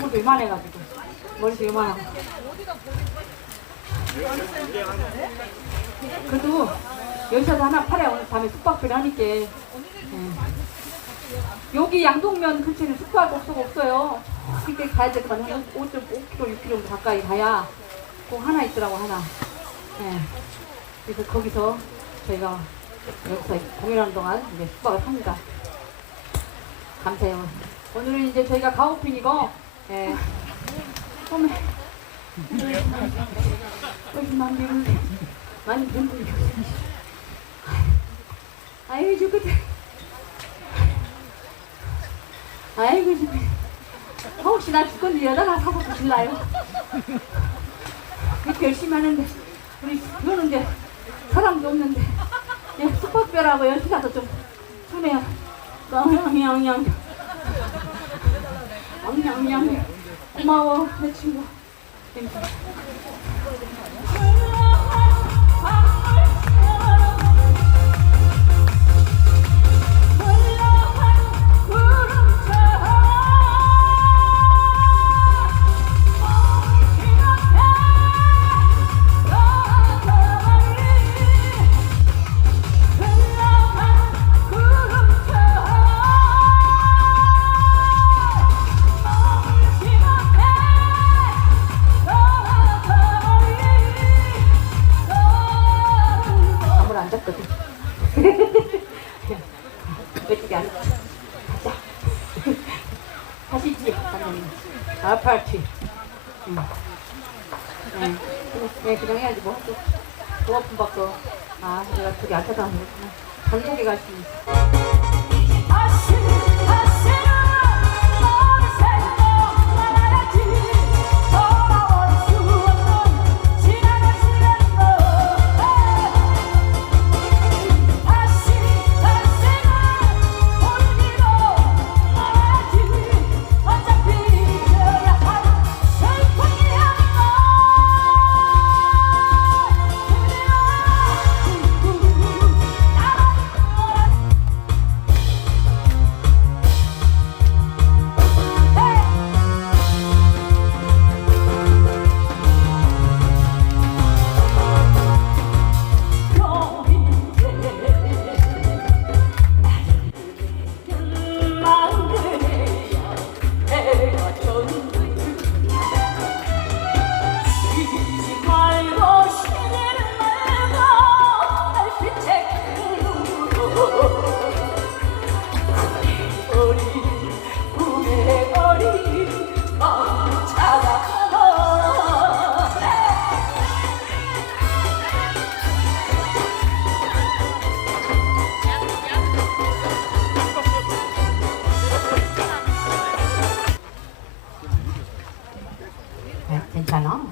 얼굴도 이만해가지고. 머리도 이만하고 그래도 여기서도 하나 팔아요 오늘 밤에 숙박비를 하니까. 예. 여기 양동면 근처에는 숙박업소가 없어요. 그렇게 가야 될 거는 한 5.5km 6km 가까이 가야 꼭 하나 있더라고 하나. 예. 그래서 거기서 저희가 여기서 공연하는 동안 이제 숙박을 합니다. 감사해요. 오늘은 이제 저희가 가오핀이고 예. 어메 여기 많이 많이 분들이 아유 죽겠다 아이고 죽겠다 혹시 나 죽건데 여자가 사서 주실라요 이렇게 열심히 하는데 우리 비오는데 사람도 없는데 예, 숙박별하고 열심히 가서 좀 주네요 양양양 양양양 고마워 내 친구 땡큐. 어떻게 안? 가자. 당연히. 아파트. 응. 네. 네, 그냥 해야지 뭐. 또 고아품 받고. 아, 내가 저기 안 찾아가는 거구나. 단속에 있 네, 괜찮아?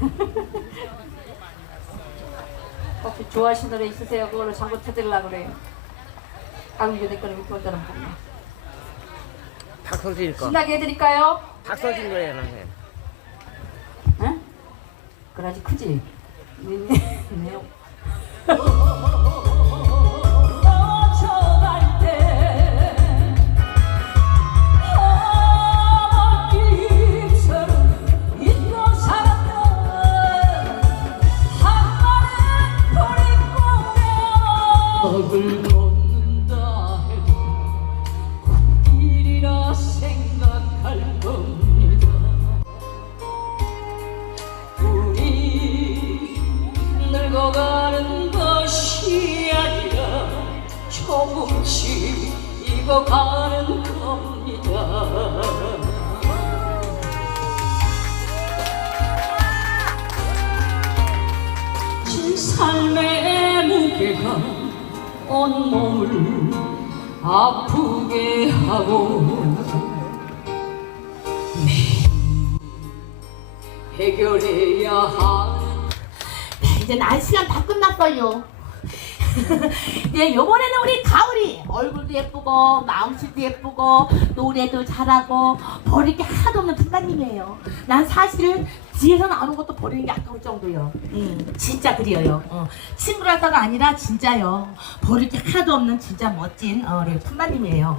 혹시 좋아하시는 노래 있으세요? 그걸로 장구 쳐드리려고 그래요. 강민규 대표는 밑에 온다는 분. 박서진 거. 신나게 해드릴까요? 박서진 거에 해. 응? 그라지 크지? 네, 네. 익어가는 겁니다 진 삶의 무게가 온몸을 아프게 하고 해결해야 하는 이제 날씨가 다 끝났어요. 네, 요번에는 우리 가을이 얼굴도 예쁘고 마음씨도 예쁘고 노래도 잘하고 버릴 게 하나도 없는 분가님이에요. 난 사실은 뒤에서 나오는 것도 버리는 게 아까울 정도요. 음, 진짜 그래요. 어, 친구라서가 아니라 진짜요. 버릴 게 하나도 없는 진짜 멋진 어, 우리 품마님이에요.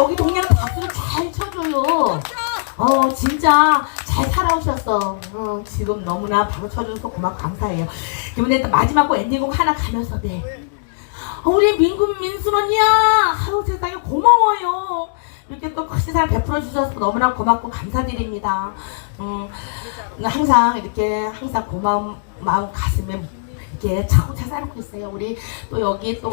여기 동네는 박수를 잘 쳐줘요. 어, 진짜 잘 살아오셨어. 어, 지금 너무나 바로 쳐줘서 고맙고 감사해요. 이번에 또 마지막 곡 엔딩곡 하나 가면서, 네. 어, 우리 민군 민순 언니야! 하루 세상에 고마워요. 이렇게 또 세상 베풀어 주셔서 너무나 고맙고 감사드립니다. 음, 항상 이렇게 항상 고마운 마음 가슴에 이렇게 차고 찾아놓고 있어요. 우리 또 여기 또.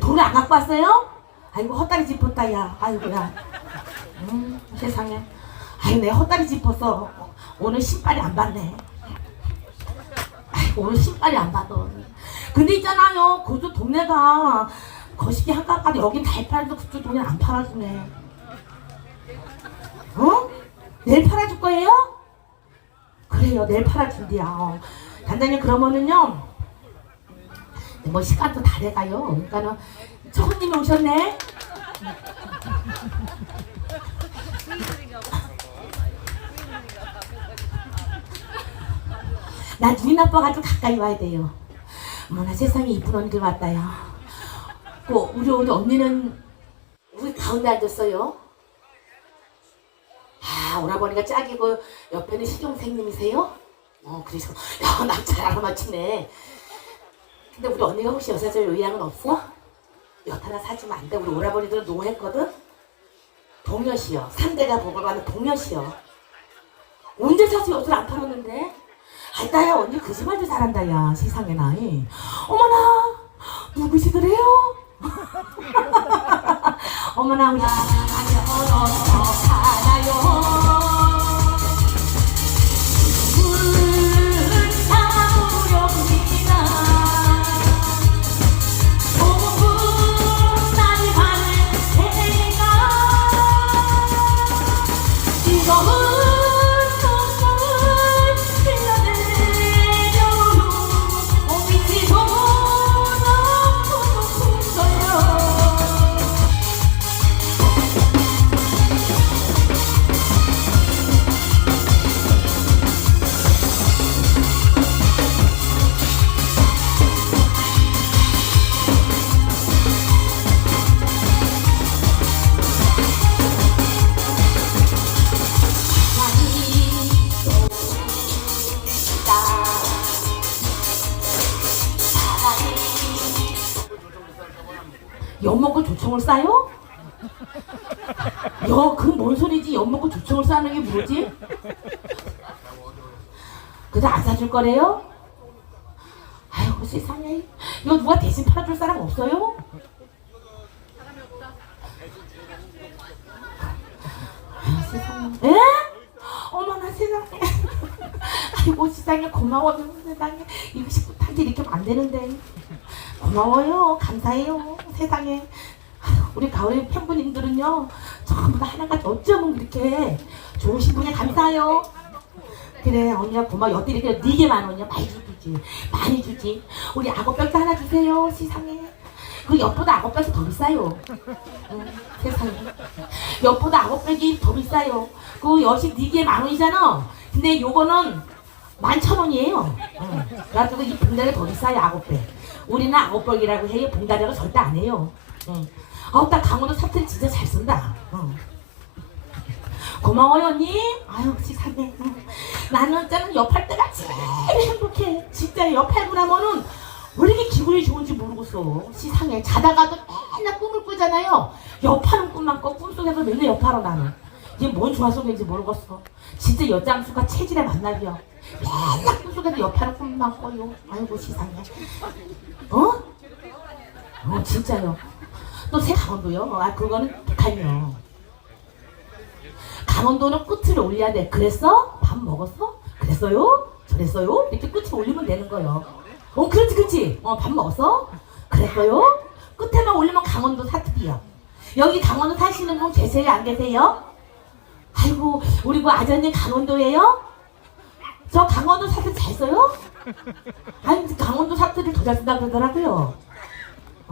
돈을 안 갖고 왔어요? 아이고 헛다리 짚었다 야. 아이고야. 음, 세상에. 아이 내 헛다리 짚었어. 오늘 신발이 안 받네. 아이고 오늘 신발이 안 받아. 근데 있잖아요. 그저 동네가 거시기 한가까지 여긴 다 팔아도 그쪽 동네 안 팔아주네. 어? 내일 팔아줄 거예요? 그래요 내일 팔아준대요 어. 단장님 그러면은요 뭐 시간도 다 돼가요. 그러니까는 초보님이 오셨네. 나 눈이 나빠가지고 가까이 와야 돼요. 어머나 세상에 이쁜 언니들 왔다요. 그 우리 우리 언니는 우리 가운데 앉았어요. 아, 오라버니가 짝이고 옆에는 시종생님이세요? 어, 그래서 야, 남잘 알아맞히네. 근데 우리 언니가 혹시 여사절 의향은 없어? 엿 하나 사주면 안 돼. 우리 오라버니들은 노했거든? 동여시여. 상대가 복을 받는 동여시여. 언제 사서 엿을 안 팔았는데? 알다야 언니 거짓말도 잘한다 야 세상에 나이 어머나 누구시더래요? 어머나 우리 엿 조청을 싸요? 야, 그 뭔 소리지? 엿 먹고 조청을 싸는 게 뭐지? 그래도 안 사줄 거래요? 아이고 세상에 이거 누가 대신 팔아줄 사람 없어요? 에? 어머나 세상에 아이고 세상에 고마워요 세상에 이거 식구한테 이렇게 하면 안 되는데 고마워요. 감사해요. 세상에. 우리 가을 팬분님들은요, 전부 다 하나같이 어쩌면 그렇게 좋으신 분이 감사해요. 그래, 언니가 고마워. 여태 이렇게 네개 만 원이야. 많이 주지. 많이 주지. 우리 악어뼈도 하나 주세요. 세상에. 그 엿보다 악어뼈이 더 비싸요. 응, 세상에. 엿보다 악어뼈이 더 비싸요. 그 엿이 네개 만 원이잖아. 근데 요거는 만천 원이에요. 응. 그래가지고 이 봉다리가 더 비싸요, 악어뼈. 우리는 악어벌기라고 해요. 봉다리가 절대 안 해요. 응. 어, 나 강원도 사투리 진짜 잘 쓴다. 응. 고마워요 언니. 아유 세상에. 나는 짜는 옆할 때가 제일 행복해. 진짜 옆할고 나면은 왜 이렇게 기분이 좋은지 모르겠어. 세상에 자다가도 맨날 꿈을 꾸잖아요. 옆하는 꿈만 꿔 꿈속에서 맨날 옆하러 나는. 이게 뭔 조화속인지 모르겠어. 진짜 여장수가 체질에 만나려. 맨날 꿈속에서 옆하는 꿈만 꿔요. 아이고 세상에. 어? 어 진짜요. 또새 강원도요. 아 그거는 북한이요. 강원도는 끝을 올려야 돼. 그랬어? 밥 먹었어? 그랬어요? 저랬어요? 이렇게 끝을 올리면 되는 거예요. 어, 그렇지, 그렇지. 어, 밥 먹었어? 그랬어요? 끝에만 올리면 강원도 사투리야. 여기 강원도 사시는 분 계세요? 안 계세요? 아이고, 우리 그 아저님 강원도예요? 저 강원도 사투리 잘 써요? 아니, 강원도 사투리를 더 잘 쓴다 그러더라고요.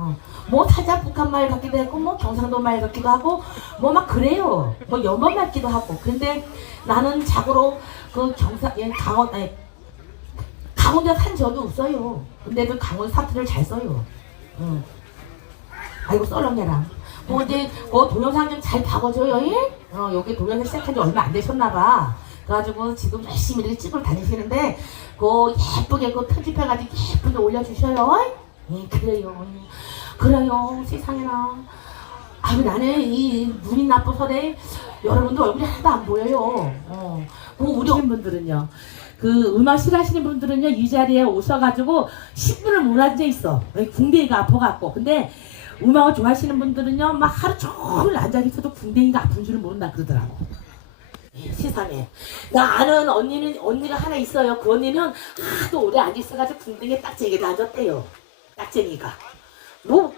어, 뭐 살짝 북한 말 같기도 했고 뭐 경상도 말 같기도 하고 뭐 막 그래요. 뭐 영어 같기도 하고. 근데 나는 자고로 그 경상 예, 강원 아니 강원도 산 적이 없어요. 근데도 강원 사투리를 잘 써요. 응. 아이고 썰렁해라. 뭐 이제 그 동영상 좀 잘 박아줘요. 예? 어 여기 동영상 시작한 지 얼마 안 되셨나 봐. 그래가지고 지금 열심히 찍으러 다니시는데 그 예쁘게 그 편집해가지고 예쁘게 올려주셔요. 예, 그래요. 예. 그래요. 세상에나. 아유 나는 이 눈이 나빠서 래 여러분들 얼굴이 하나도 안 보여요. 어. 그 우리 분들은요. 그 음악 싫어하시는 분들은요 이 자리에 오셔가지고 10분을 못 앉아 있어. 궁뎅이가 아파갖고. 근데 음악을 좋아하시는 분들은요 막 하루 종일 앉아 있어도 궁뎅이가 아픈 줄을 모른다 그러더라고. 예, 세상에. 나 아는 언니는 언니가 하나 있어요. 그 언니는 하도 오래 앉아 있어가지고 궁뎅이에 딱쟁이가 앉았대요. 딱쟁이가. 뭐